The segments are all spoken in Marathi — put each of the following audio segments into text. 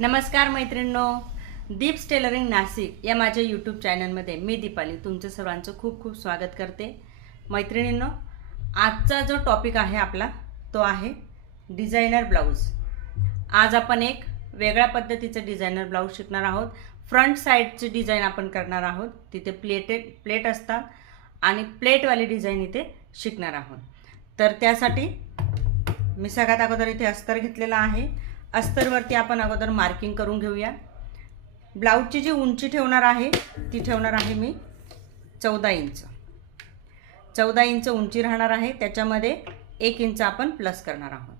नमस्कार मैत्रिणींनो दीप्स टेलरिंग नाशिक या माझ्या यूट्यूब चॅनलमध्ये मी दीपाली तुमचं सर्वांचं खूप खूप स्वागत करते. मैत्रिणींनो आजचा जो टॉपिक आहे आपला तो आहे डिझायनर ब्लाऊज आज आपण एक वेगळ्या पद्धतीचं डिझायनर ब्लाऊज शिकणार आहोत. फ्रंट साईडचे डिझाईन आपण करणार आहोत. तिथे प्लेटेड प्लेट असतात आणि प्लेटवाली डिझाईन इथे शिकणार आहोत. तर त्यासाठी मी सगळ्यात अगोदर इथे अस्तर घेतलेला आहे. अस्तरवरती आपण अगोदर मार्किंग करून घेऊया. ब्लाऊजची जी उंची ठेवणार आहे ती ठेवणार आहे मी चौदा इंच. चौदा इंच उंची राहणार आहे त्याच्यामध्ये एक इंच आपण प्लस करणार आहोत.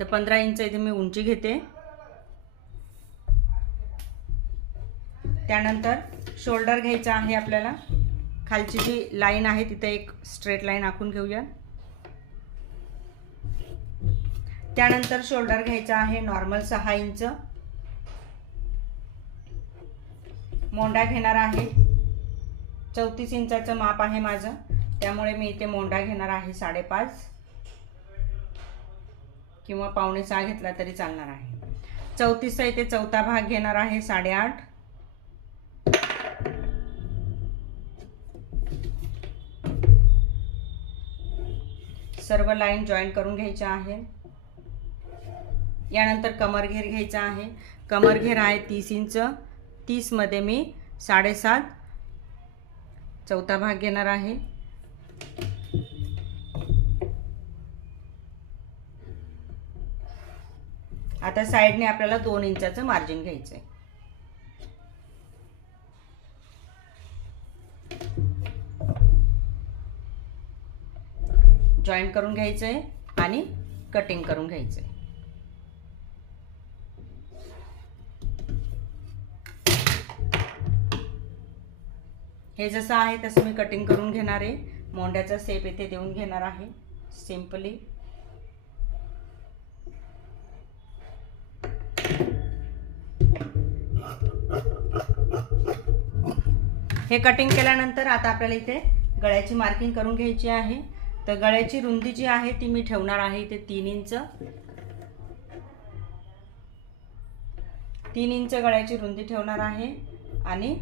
तर पंधरा इंच इथे मी उंची घेते. त्यानंतर शोल्डर घ्यायचा आहे आपल्याला. खालची जी लाईन आहे तिथे एक स्ट्रेट लाईन आखून घेऊया. त्यानंतर शोल्डर घ्यायचा आहे नॉर्मल सहा इंच मोंडा घेणार आहे. चौतीस इंचाचं माप आहे माझं. त्यामुळे मी इथे मोंडा घेणार आहे साडेपाच. किंवा पावणे सहा घेतला तरी चालणार आहे. चौतीसचा इथे चौथा भाग घेणार आहे साडेआठ. सर्व लाईन जॉईन करून घ्यायच्या आहे यानंतर कमरघेर घ्यायचा आहे. कमरघेर आहे तीस इंच. तीसमध्ये मी साडेसात चौथा भाग घेणार आहे. आता साईडने आपल्याला दोन इंचाचं मार्जिन घ्यायचं आहे. जॉईन करून घ्यायचं आहे आणि कटिंग करून घ्यायचं आहे. हे जसं आहे तसं मी कटिंग करून घेणार आहे. मोंड्याचा सेप येथे देऊन घेणार आहे. सिम्पली हे कटिंग केल्यानंतर आता आपल्याला इथे गळ्याची मार्किंग करून घ्यायची आहे. तर गळ्याची रुंदी जी आहे ती मी ठेवणार आहे इथे तीन इंच. तीन इंच गळ्याची रुंदी ठेवणार आहे. आणि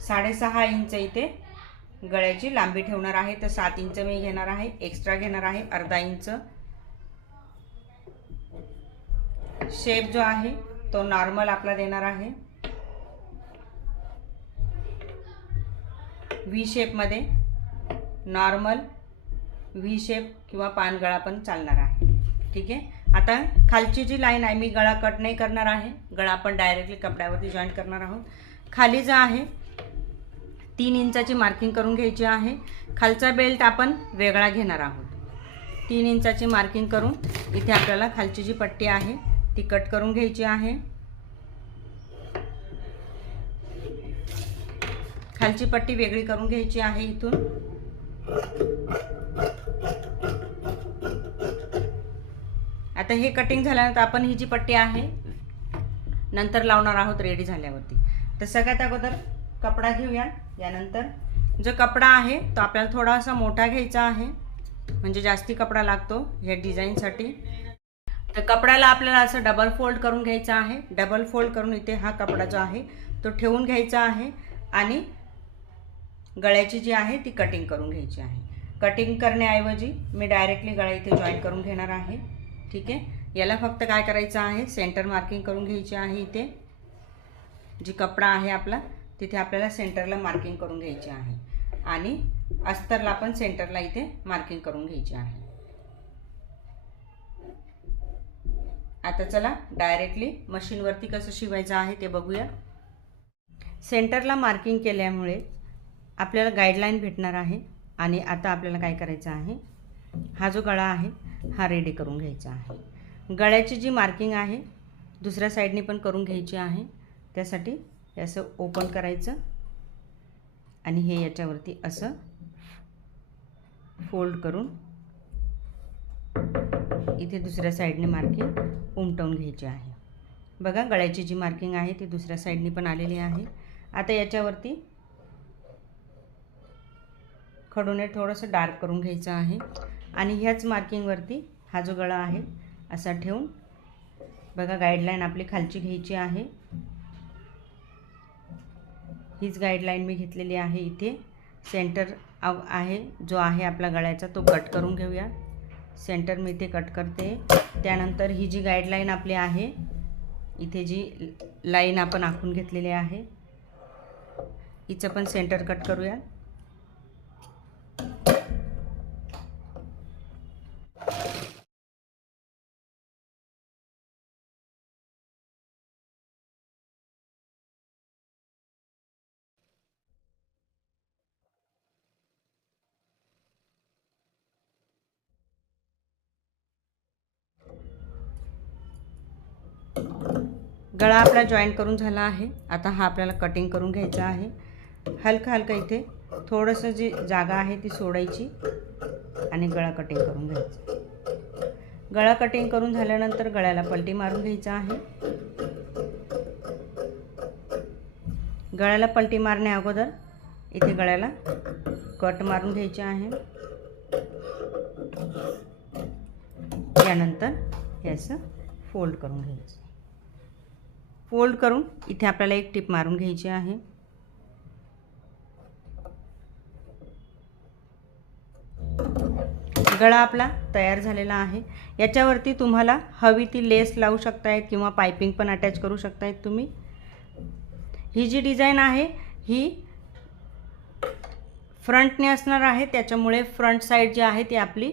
साडेसहा इंच इथे गळ्याची लांबी ठेवणार आहे. तर सात इंच मी घेणार आहे. एक्स्ट्रा घेणार आहे. अर्धा इंच. शेप जो आहे तो नॉर्मल आपला देणार आहे. व्ही शेपमध्ये नॉर्मल व्ही शेप किंवा पानगळा पण चालणार आहे. ठीक आहे? आता खालची जी लाईन आहे मी गळा कट नाही करणार आहे. गळा आपण डायरेक्टली कपड्यावरती जॉईन करणार आहोत. खाली जो आहे. तीन इंचाची मार्किंग करून घ्यायची आहे. खालचा बेल्ट आपण वेगळा घेणार आहोत. तीन इंचाची मार्किंग करून इथे आपल्याला खालची जी पट्टी आहे ती कट करून घ्यायची आहे. खालची पट्टी वेगळी करून घ्यायची आहे इथून. आता हे कटिंग झाल्यानंतर आपण ही जी पट्टी आहे नंतर लावणार आहोत रेडी झाल्यावरती. तर सगळ्यात अगोदर कपडा घेऊया. यानंतर जो कपडा आहे तो आपल्याला थोडासा मोठा घ्यायचा आहे. म्हणजे जास्ती कपडा लागतो ह्या डिझाईनसाठी. तर कपड्याला आपल्याला असं डबल फोल्ड करून घ्यायचा आहे. डबल फोल्ड करून इथे हा कपडा जो आहे तो ठेवून घ्यायचा आहे. आणि गळ्याची जी आहे ती कटिंग करून घ्यायची आहे. कटिंग करण्याऐवजी मी डायरेक्टली गळा इथे जॉईन करून घेणार आहे. ठीक आहे? याला फक्त काय करायचं आहे? सेंटर मार्किंग करून घ्यायची आहे इथे. जी कपडा आहे आपला तिथे आपल्याला सेंटरला मार्किंग करून घ्यायची आहे. आणि अस्तरला पण सेंटरला इथे मार्किंग करून घ्यायची आहे. आता चला डायरेक्टली मशीनवरती कसं शिवायचं आहे ते बघूया. सेंटरला मार्किंग केल्यामुळे आपल्याला गाईडलाईन भेटणार आहे आणि आता आपल्याला काय करायचं आहे? हा जो गळा आहे हा रेडी करून घ्यायचा आहे. गळ्याची जी मार्किंग आहे दुसऱ्या साईडने पण करून घ्यायची आहे. त्यासाठी असं ओपन करायचं. आणि हे याच्यावरती असं फोल्ड करून इथे दुसऱ्या साईडने मार्किंग उमटवून घ्यायची आहे. बघा गळ्याची जी मार्किंग आहे ती दुसऱ्या साईडने पण आलेली आहे. आता याच्यावरती खडूने थोडंसं डार्क करून घ्यायचं आहे. आणि ह्याच मार्किंगवरती हा जो गळा आहे असा ठेवून बघा गाईडलाईन आपली खालची घ्यायची आहे. हीच गाईडलाईन मी घेतलेली आहे इथे. सेंटर आव- आहे जो आहे आपला गळ्याचा तो कट करून घेऊया. सेंटर मी इथे कट करते. त्यानंतर ही जी गाईडलाईन आपली आहे इथे जी लाईन आपण आखून घेतलेली आहे हिचं पण सेंटर कट करूया. गळा आपला जॉईन करून झाला आहे. आता हा आपल्याला कटिंग करून घ्यायचा आहे. हलकं हलकं इथे थोडंसं जी जागा आहे ती सोडायची आणि गळा कटिंग करून घ्यायचा. गळा कटिंग करून झाल्यानंतर गळ्याला पलटी मारून घ्यायचा आहे. गळ्याला पलटी मारण्या अगोदर इथे गळ्याला कट मारून घ्यायचे आहे. यानंतर हे असं फोल्ड करून घ्यायचं. फोल्ड करून इथे आपल्याला एक टिप मारून घ्यायची आहे. गळा आपला तयार झालेला आहे. याच्यावरती तुम्हाला हवी ती लेस लावू शकतायत किंवा पायपिंग पण अटॅच करू शकतायत तुम्ही. ही जी डिझाईन आहे ही फ्रंटने असणार आहे त्याच्यामुळे फ्रंट साईड जी आहे ती आपली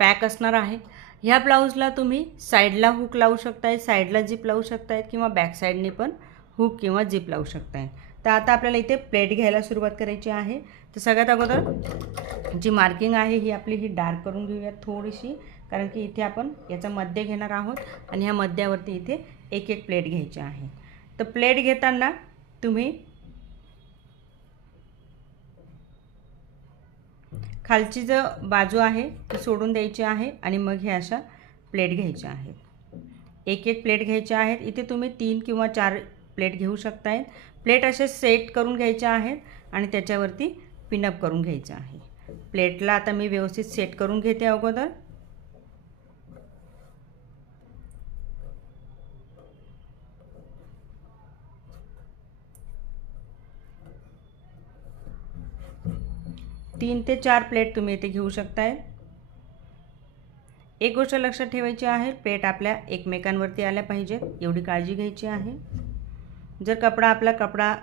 पॅक असणार आहे. ह्या ब्लाऊजला तुम्ही साईडला हुक लावू शकताय साईडला जिप लावू शकतायत किंवा बॅक साईडने पण हुक किंवा जिप लावू शकताय तर आता आपल्याला इथे प्लेट घ्यायला सुरुवात करायची आहे. तर सगळ्यात अगोदर जी मार्किंग आहे ही आपली ही डार्क करून घेऊया थोडीशी कारण की इथे आपण याचा मध्य घेणार आहोत आणि ह्या मध्यावरती इथे एक एक प्लेट घ्यायची आहे. तर प्लेट घेताना तुम्ही खालची जो बाजू आहे ती सोडून द्यायची आहे आणि मग हे अशा प्लेट घ्यायच्या आहेत. एक एक प्लेट घ्यायच्या आहेत. इथे तुम्ही तीन किंवा चार प्लेट घेऊ शकताय. प्लेट असे सेट करून घ्यायच्या आहेत आणि त्याच्यावरती पिनअप करून घ्यायचं आहे. प्लेटला आता मी व्यवस्थित सेट करून घेते अगोदर. तीन ते चार प्लेट तुम्ही इथे घेऊ शकताय. एक गोष्ट लक्षात ठेवायची आहे प्लेट आपल्या एकमेकांवरती आल्या पाहिजेत एवढी काळजी घ्यायची आहे. जर कपडा आपला कपडा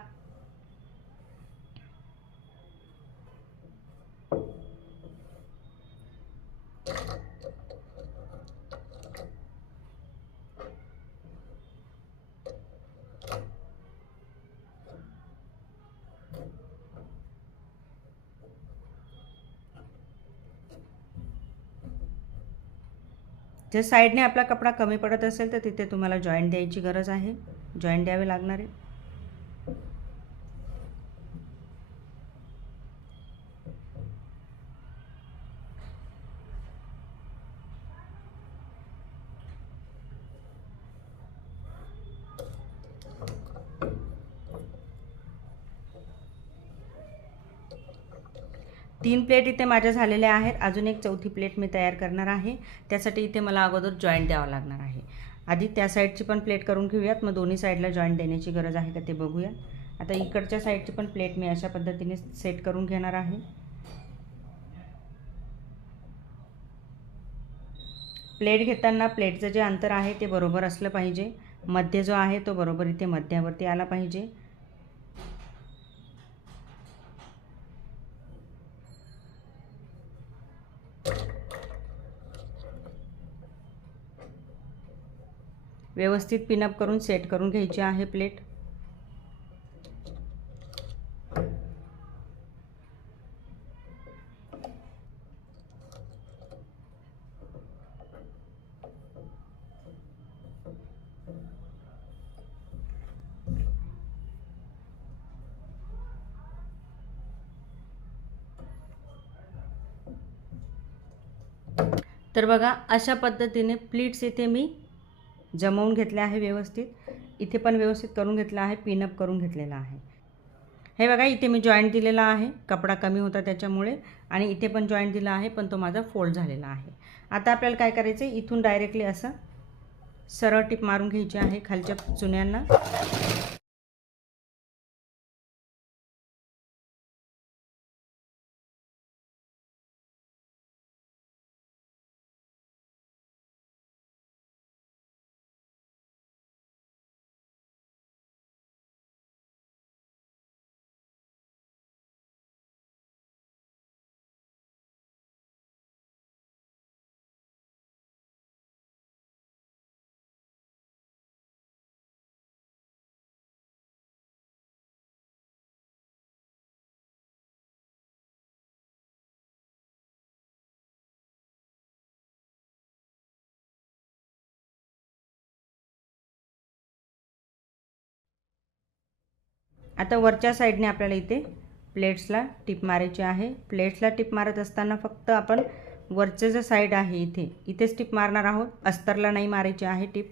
जर साईडने आपला कपडा कमी पडत असेल तर तिथे तुम्हाला जॉईंट द्यायची गरज आहे. जॉईंट द्यावे लागणार आहे. तीन प्लेट इथे माझ्या झालेल्या आहेत. अजून एक चौथी प्लेट मी तयार करणार आहे. त्यासाठी इथे मला अगोदर जॉईंट द्यावा लागणार आहे. आधी त्या साईडची पण प्लेट करून घेऊयात. मग दोन्ही साईडला जॉईंट देण्याची गरज आहे का ते बघूया. आता इकडच्या साईडची पण प्लेट मी अशा पद्धतीने सेट करून घेणार आहे. प्लेट घेताना प्लेटचं जे अंतर आहे ते बरोबर असलं पाहिजे. मध्य जो आहे तो बरोबर इथे मध्यावरती आला पाहिजे. व्यवस्थित पिनअप करून सेट करून घ्यायची आहे प्लेट. तर बघा अशा पद्धतीने प्लीट्स इथे मी जमवून घेतले आहे व्यवस्थित. इथे पण व्यवस्थित करून घेतलं आहे पिनअप करून घेतलेला आहे. हे बघा इथे मी जॉईंट दिलेला आहे. कपडा कमी होता त्याच्यामुळे आणि इथे पण जॉईंट दिला आहे पण तो माझा फोल्ड झालेला आहे. आता आपल्याला काय करायचं आहे इथून डायरेक्टली असं सरळ टिप मारून घ्यायची आहे खालच्या चुन्यांना. आता वरच्या साईडने आपल्याला इथे प्लेट्सला टिप मारायची आहे. प्लेट्सला टिप मारत असताना फक्त आपण वरचं जे साईड आहे इथे इथेच टिप मारणार आहोत. अस्तरला नाही मारायची आहे टिप.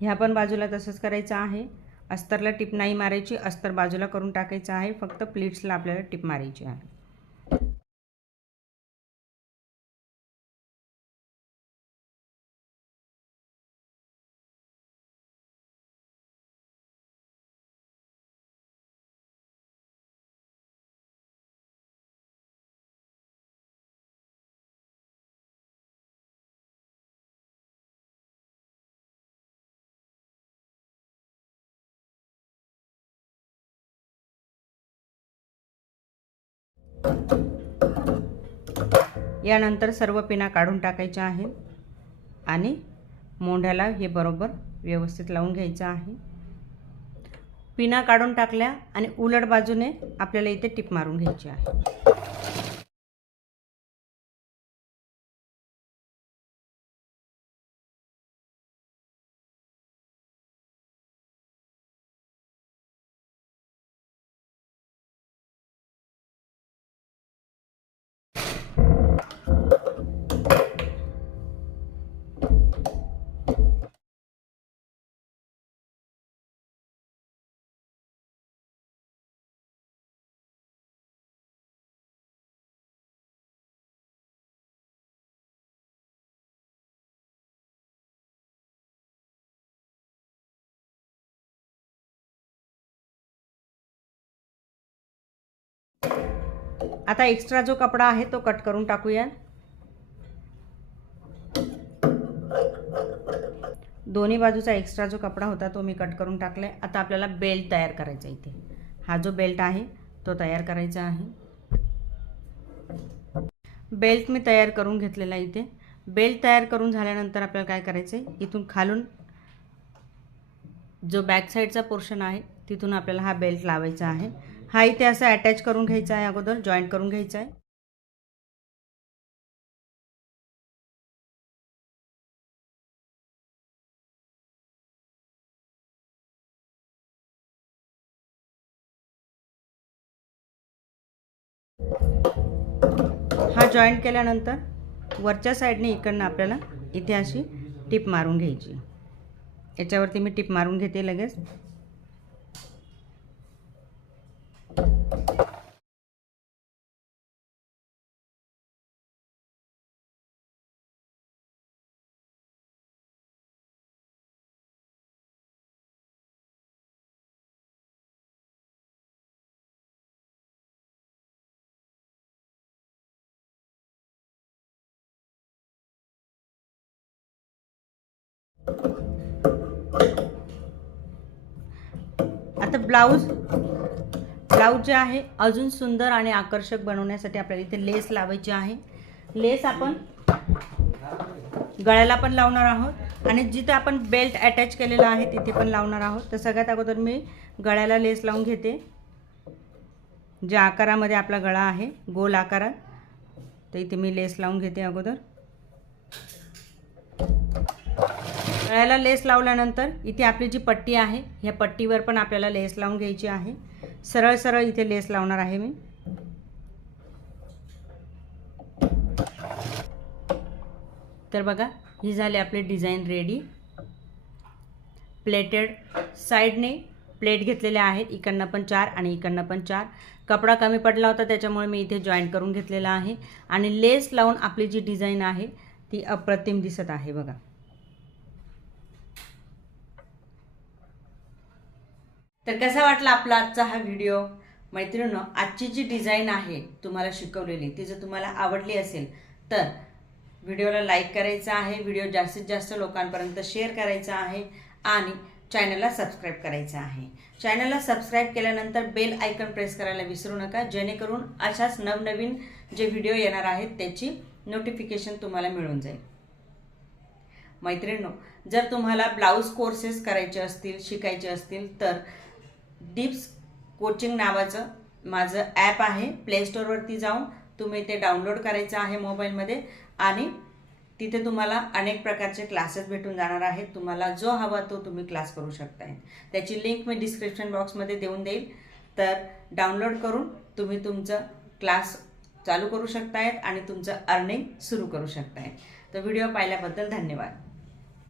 ह्या पण बाजूला तसंच करायचं आहे. अस्तरला टिप नाही मारायची अस्तर बाजूला करून टाकायचं आहे. फक्त प्लीट्सला आपल्याला टिप मारायची आहे. यानंतर सर्व पिना काढून टाकायच्या आहेत. आणि मोंढ्याला हे बरोबर व्यवस्थित लावून घ्यायचं आहे. पिना काढून टाकल्या आणि उलट बाजूने आपल्याला इथे टिप मारून घ्यायची आहे. आता एक्स्ट्रा जो कपडा आहे तो कट करून टाकूया दोन्ही बाजूचा एक्स्ट्रा जो कपडा होता तो मी कट करून टाकला आहे आता आपल्याला बेल्ट तयार करायचा इथे. हा जो बेल्ट आहे तो तयार करायचा आहे. बेल्ट मी तयार करून घेतलेला आहे इथे. बेल्ट तयार करून झाल्यानंतर आपल्याला काय करायचं आहे इथून खालून जो बॅक साईडचा पोर्शन आहे तिथून आपल्याला हा बेल्ट लावायचा आहे. हा इथे असं अटॅच करून घ्यायचा आहे अगोदर जॉईंट करून घ्यायचा आहे. हा जॉईंट केल्यानंतर वरच्या साईडने इकडनं आपल्याला इथे अशी टिप मारून घ्यायची. याच्यावरती मी टिप मारून घेते लगेच. आता ब्लाऊज ब्लाऊज जे आहे अजून सुंदर आणि आकर्षक बनवण्यासाठी आपल्याला इथे लेस लावायची आहे. लेस आपण गळ्याला पण लावणार आहोत आणि जिथे आपण बेल्ट अटॅच केलेला आहे तिथे पण लावणार आहोत. तर सगळ्यात अगोदर मी गळ्याला लेस लावून घेते. ज्या आकारामध्ये आपला गळा आहे गोल आकारात. तर इथे मी लेस लावून घेते अगोदर. गळ्याला लेस लावल्यानंतर इथे आपली जी पट्टी आहे ह्या पट्टीवर पण आपल्याला लेस लावून घ्यायची आहे. सरळ सरळ इथे लेस लावणार आहे मी. तर बघा ही झाली आपली डिझाईन रेडी. प्लेटेड साईडने प्लेट घेतलेले आहेत. इकडनं पण चार आणि इकडनं पण चार. कपडा कमी पडला होता त्याच्यामुळे मी इथे जॉईन करून घेतलेला आहे. आणि लेस लावून आपली जी डिझाईन आहे ती अप्रतिम दिसत आहे बघा. तर कसा वाटला आपला आजचा हा व्हिडिओ मैत्रिणींनो आजची जी डिझाईन आहे तुम्हाला शिकवलेली ती जर तुम्हाला आवडली असेल तर व्हिडिओला लाईक करायचा आहे व्हिडिओ जास्तीत जास्त लोकांपर्यंत शेअर करायचा आहे आणि चॅनलला सबस्क्राईब करायचं आहे. चॅनलला सबस्क्राईब केल्यानंतर बेल आयकन प्रेस करायला विसरू नका जेणेकरून अशाच नवनवीन जे व्हिडिओ येणार आहेत त्याची नोटिफिकेशन तुम्हाला मिळून जाईल. मैत्रिणींनो जर तुम्हाला ब्लाऊज कोर्सेस करायचे असतील शिकायचे असतील तर डिप्स कोचिंग नावाचं माझं ॲप आहे. प्ले स्टोअरवरती जाऊन तुम्ही ते डाउनलोड करायचं आहे मोबाईलमध्ये आणि तिथे तुम्हाला अनेक प्रकारचे क्लासेस भेटून जाणार आहेत. तुम्हाला जो हवा तो तुम्ही क्लास करू शकताय त्याची लिंक मी डिस्क्रिप्शन बॉक्समध्ये देऊन देईल. तर डाउनलोड करून तुम्ही तुमचं क्लास चालू करू शकतायत आणि तुमचं अर्निंग सुरू करू शकताय तर व्हिडिओ पाहिल्याबद्दल धन्यवाद.